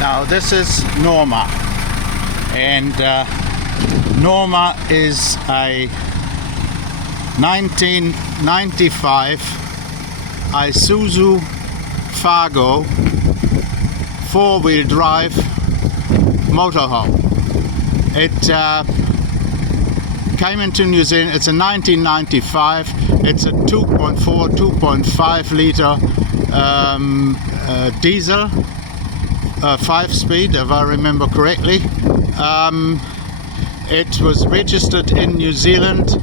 Now this is Norma, and Norma is a 1995 Isuzu Fargo 4-wheel drive motorhome. It came into New Zealand. It's a 1995. It's a 2.5 litre diesel, 5-speed, if I remember correctly. It was registered in New Zealand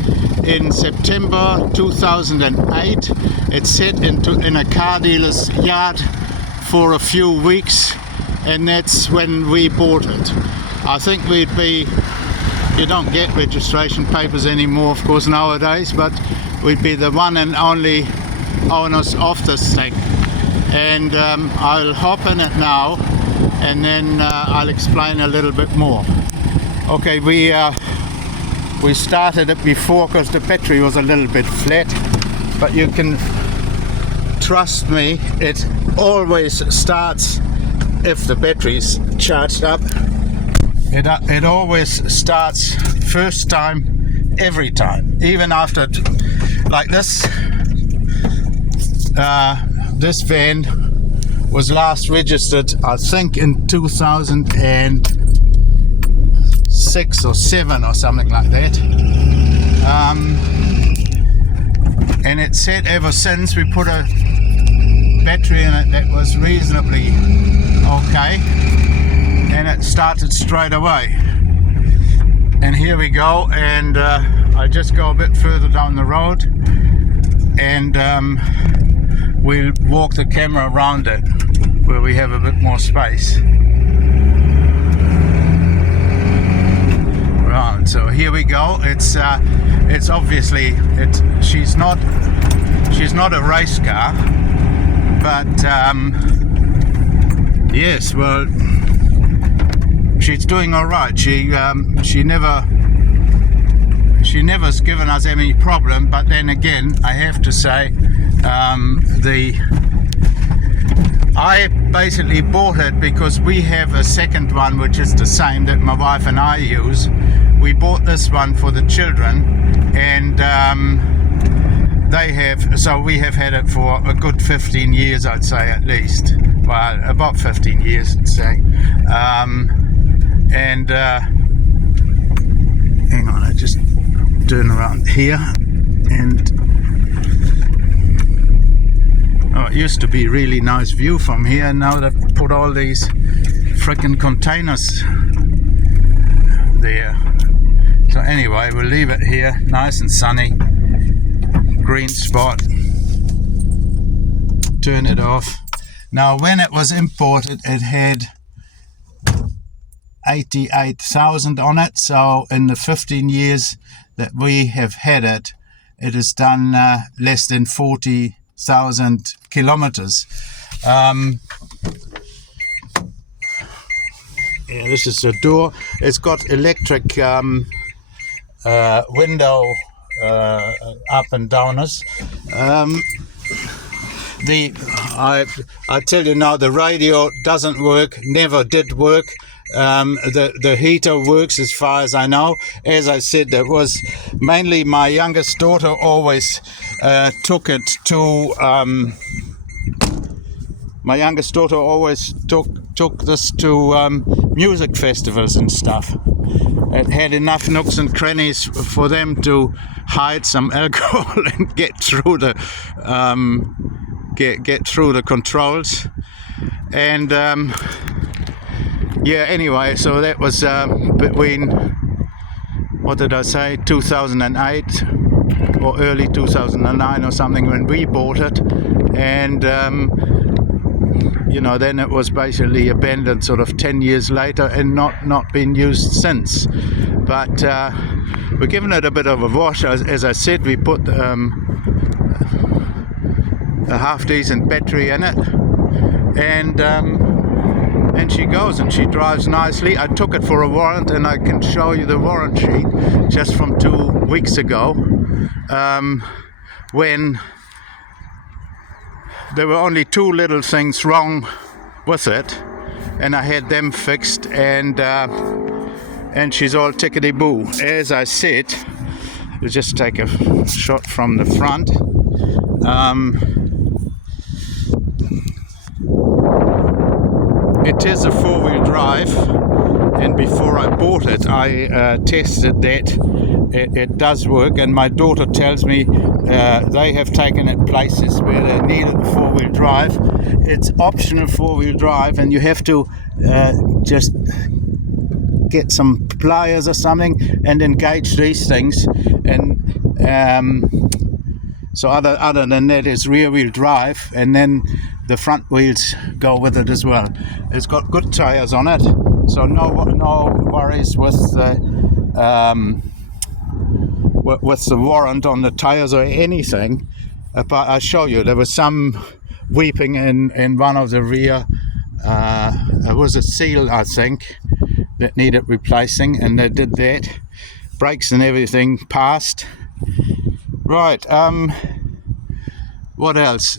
in September 2008. It sat in a car dealer's yard for a few weeks, and that's when we bought it. I think you don't get registration papers anymore, of course, nowadays, but we'd be the one and only owners of this thing. And I'll hop in it now, and then I'll explain a little bit more. Okay, we started it before because the battery was a little bit flat, but you can trust me, it always starts if the battery's charged up. It always starts first time, every time, even after, like this. This van was last registered, I think, in 2006 or 7 or something like that. And it said ever since we put a battery in it that was reasonably okay, and it started straight away. And here we go, and I just go a bit further down the road, and we'll walk the camera around it where we have a bit more space. Right, so here we go. It's obviously she's not a race car, but yes, well, she's doing all right. She never's given us any problem. But then again, I have to say, I basically bought it because we have a second one which is the same that my wife and I use. We bought this one for the children, and we have had it for a good 15 years, I'd say, at least. Well, about 15 years, I'd say. Hang on, I just turn around here, and it used to be a really nice view from here. Now they've put all these frickin' containers there. So anyway, we'll leave it here, nice and sunny, green spot. Turn it off. Now, when it was imported, it had 88,000 on it. So in the 15 years that we have had it, it has done less than 40,000 kilometers. Yeah, this is the door. It's got electric window up and downers. I tell you now, the radio doesn't work, never did work. The heater works as far as I know. As I said, that was mainly my youngest daughter always took it to took this to music festivals and stuff. It had enough nooks and crannies for them to hide some alcohol and get through the get through the controls. And yeah, anyway, so that was between, what did I say, 2008 or early 2009 or something when we bought it. And then it was basically abandoned sort of 10 years later and not been used since. But we're giving it a bit of a wash. As I said, we put a half-decent battery in it, and she goes and she drives nicely. I took it for a warrant, and I can show you the warrant sheet just from 2 weeks ago, when there were only 2 little things wrong with it. and I had them fixed, and she's all tickety-boo. As I said, we'll just take a shot from the front. It is a four-wheel drive, and before I bought it, I tested that it does work, and my daughter tells me they have taken it places where they needed a four-wheel drive. It's optional four-wheel drive, and you have to just get some pliers or something and engage these things, and so other than that is rear-wheel drive, and then the front wheels go with it as well. It's got good tires on it, so no worries with the warrant on the tires or anything. But I'll show you, there was some weeping in one of the rear. It was a seal, I think, that needed replacing, and they did that. Brakes and everything passed. Right, what else?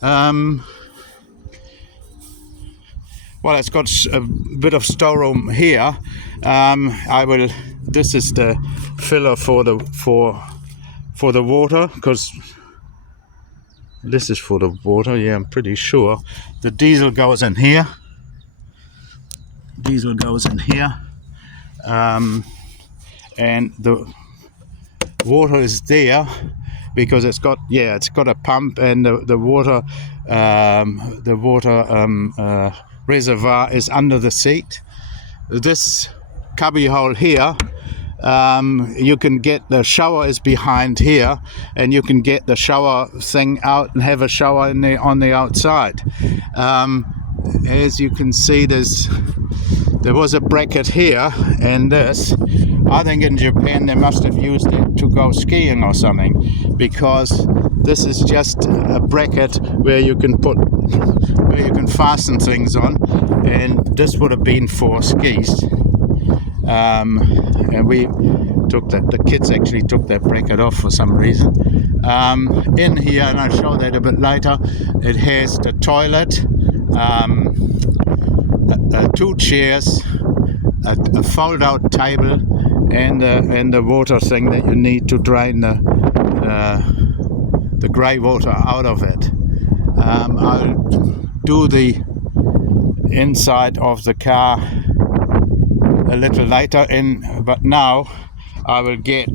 Well, it's got a bit of storeroom here. This is the filler for the water, because this is for the water. Yeah, I'm pretty sure. The diesel goes in here. And the water is there because it's got a pump, and the water reservoir is under the seat. This cubby hole here, you can get the shower is behind here, and you can get the shower thing out and have a shower on the outside. As you can see, there was a bracket here, and this, I think in Japan they must have used it to go skiing or something, because this is just a bracket where you can fasten things on, and this would have been for skis. And we took the kids actually took that bracket off for some reason. In here, and I'll show that a bit later, it has the toilet, two chairs, a fold-out table, and the water thing that you need to drain the grey water out of it. I'll do the inside of the car a little later, but now I will get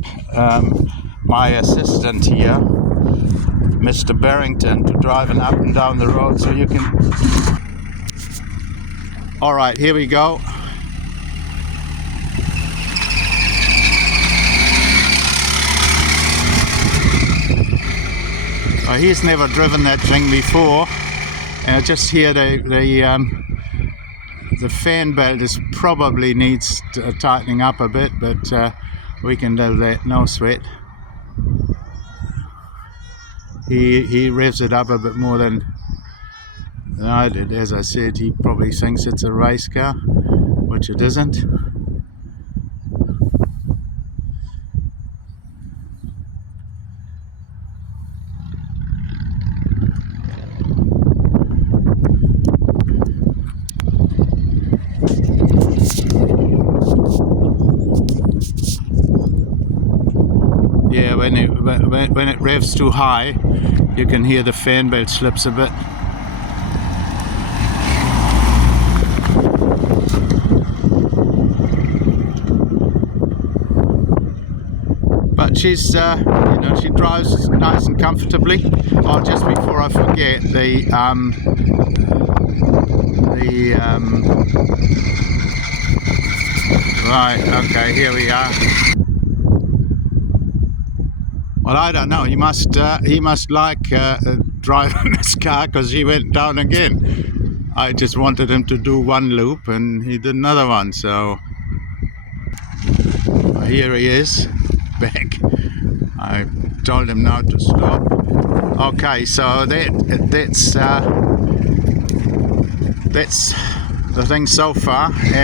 my assistant here, Mr. Barrington, to driving up and down the road so you can... Alright, here we go. He's never driven that thing before, and I just hear the fan belt probably needs tightening up a bit, but we can do that, no sweat. He revs it up a bit more than I did. As I said, he probably thinks it's a race car, which it isn't. Yeah, when it revs too high, you can hear the fan belt slips a bit. But she's, she drives nice and comfortably. Oh, just before I forget, right, okay, here we are. Well, I don't know. He must like driving this car, because he went down again. I just wanted him to do one loop, and he did another one. So here he is, back. I told him now to stop. Okay, so that's the thing so far. And